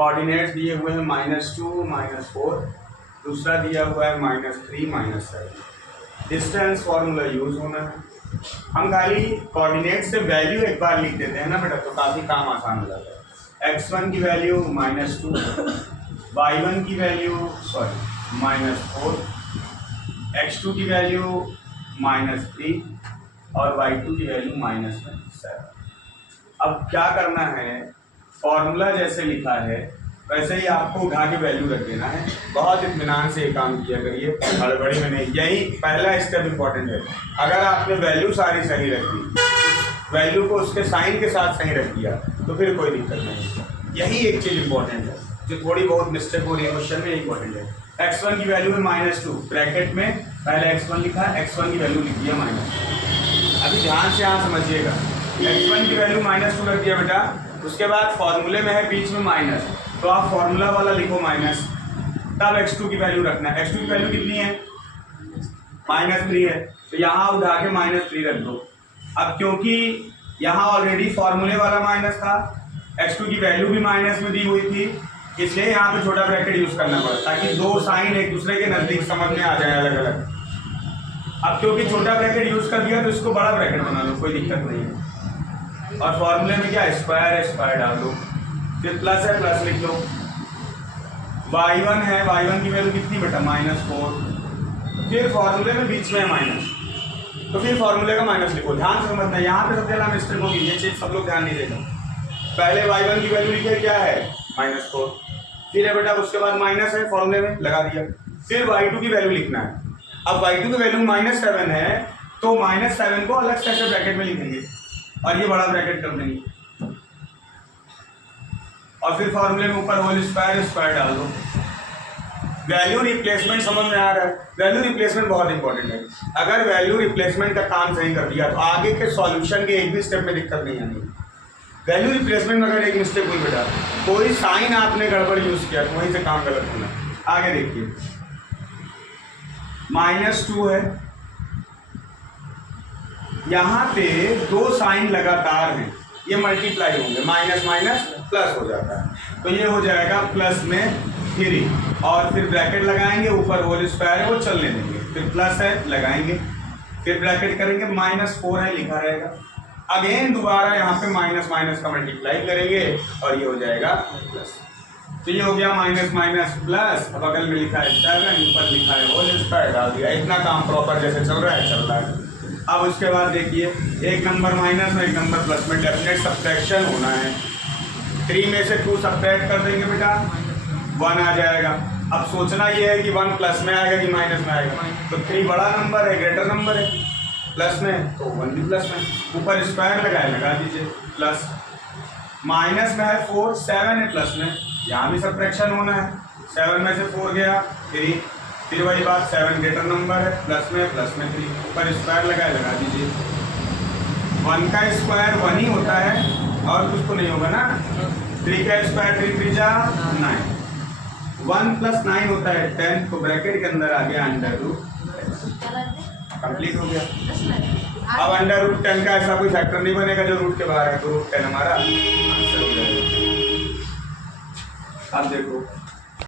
Coordinates दिए हुए हैं -2 -4, दूसरा दिया हुआ है -3 -7। डिस्टेंस फार्मूला यूज होना है। हम खाली कोऑर्डिनेट से वैल्यू एक बार लिख देते हैं ना बेटा, तो काफ़ी काम आसान हो जाता है। x1 की वैल्यू -2, y1 की वैल्यू -4, x2 की वैल्यू -3 और y2 की वैल्यू -7। अब क्या करना है, फॉर्मूला जैसे लिखा है वैसे ही आपको उठा के वैल्यू रख देना है। बहुत इत्मीनान से ये काम किया करिए, हड़बड़ी में नहीं। यही पहला स्टेप इम्पॉर्टेंट है। अगर आपने वैल्यू सारी सही रख दी, वैल्यू को उसके साइन के साथ सही रख दिया, तो फिर कोई दिक्कत नहीं। यही एक चीज़ इंपॉर्टेंट है, जो थोड़ी बहुत मिस्टेक हो रही है क्वेश्चन में, इंपॉर्टेंट है। x1 की वैल्यू है -2, ब्रैकेट में पहले x1 लिखा है, x1 की वैल्यू लिख दिया -2। अभी ध्यान से यहाँ समझिएगा, x1 की वैल्यू -2 रख दिया बेटा, उसके बाद फॉर्मूले में है बीच में माइनस, तो आप फॉर्मूला वाला लिखो माइनस, तब x2 की वैल्यू रखना है। x2 की वैल्यू कितनी है? -3 है, तो यहाँ उठा के -3 रख दो। अब क्योंकि यहाँ ऑलरेडी फॉर्मूले वाला माइनस था, x2 की वैल्यू भी माइनस में दी हुई थी, इसलिए यहाँ पे छोटा ब्रैकेट यूज करना पड़ा, ताकि दो साइन एक दूसरे के नजदीक समझ में आ जाए अलग अलग। अब क्योंकि छोटा ब्रैकेट यूज कर दिया, तो इसको बड़ा ब्रैकेट बना लो, कोई दिक्कत नहीं है। और फॉर्मूले में क्या स्क्वायर है, स्क्वायर डाल दो, फिर प्लस है, प्लस लिख लो। y1 है, y1 की वैल्यू कितनी बेटा? -4, फिर फॉर्मूले में बीच में है माइनस, तो फिर फॉर्मूले का माइनस लिखो। ध्यान से समझना, यहाँ पे सबसे पहला मिस्टेक होगी, ये चीज सब लोग ध्यान नहीं देगा। पहले y1 की वैल्यू लिखे, क्या है? -4, फिर है बेटा उसके बाद माइनस है, फॉर्मूले में लगा दिया, फिर y2 की वैल्यू लिखना है। अब y2 की वैल्यू -7 है, तो -7 को अलग से ऐसे ब्रैकेट में लिखेंगे और ये बड़ा ब्रैकेट कर देंगे, और फिर फॉर्मूले में ऊपर होल स्क्वायर, स्क्वायर डाल दो। वैल्यू रिप्लेसमेंट समझ में आ रहा है? वैल्यू रिप्लेसमेंट बहुत इंपॉर्टेंट है। अगर वैल्यू रिप्लेसमेंट का काम सही कर दिया, तो आगे के सॉल्यूशन के एक भी स्टेप में दिक्कत नहीं आनी। वैल्यू रिप्लेसमेंट में अगर एक मिस्टेक हुई बेटा, कोई साइन आपने गड़बड़ यूज किया, तो वहीं से काम गलत होना। आगे देखिए, -2 है, यहाँ पे दो साइन लगातार हैं, ये मल्टीप्लाई होंगे, माइनस माइनस प्लस हो जाता है, तो ये हो जाएगा प्लस में 3, और फिर ब्रैकेट लगाएंगे, ऊपर होल स्क्वायर है वो चलने देंगे, फिर प्लस है लगाएंगे, फिर ब्रैकेट करेंगे, -4 है लिखा रहेगा, अगेन दोबारा यहाँ पे माइनस माइनस का मल्टीप्लाई करेंगे और ये हो जाएगा प्लस। तो ये हो गया माइनस माइनस प्लस, अब बगल में लिखा है 7, ऊपर लिखा है होल स्क्वायर डाल दिया। इतना काम प्रॉपर जैसे चल रहा है। अब उसके बाद देखिए, एक नंबर माइनस में एक नंबर प्लस में, डेफिनेट सब्ट्रैक्शन होना है। 3 में से 2 सब्ट्रैक्ट कर देंगे बेटा, 1 आ जाएगा। अब सोचना ये है कि 1 प्लस में आएगा कि माइनस में आएगा, तो 3 बड़ा नंबर है, ग्रेटर नंबर है, प्लस में तो 1 भी प्लस में, ऊपर स्क्वायर लगा दीजिए, प्लस माइनस में है 4, 7 है प्लस में, यहाँ भी सब्ट्रैक्शन होना है, 7 में से 4 गया 3, फिर वही बात, 7 ग्रेटर नंबर है, प्लस में 3, ऊपर स्क्वायर लगा दीजिए। 1 का स्क्वायर 1 ही होता है और कुछ तो नहीं होगा ना। 3 का स्क्वायर 3 3 जा 9, 1 + 9 होता है 10, तो ब्रैकेट के अंदर आ गया √10, कंप्लीट हो गया। अब √10 का ऐसा कोई फैक्टर नहीं बनेगा जो रूट के बाहर है, तो √10 हमारा आंसर हो जाएगा। अब देखो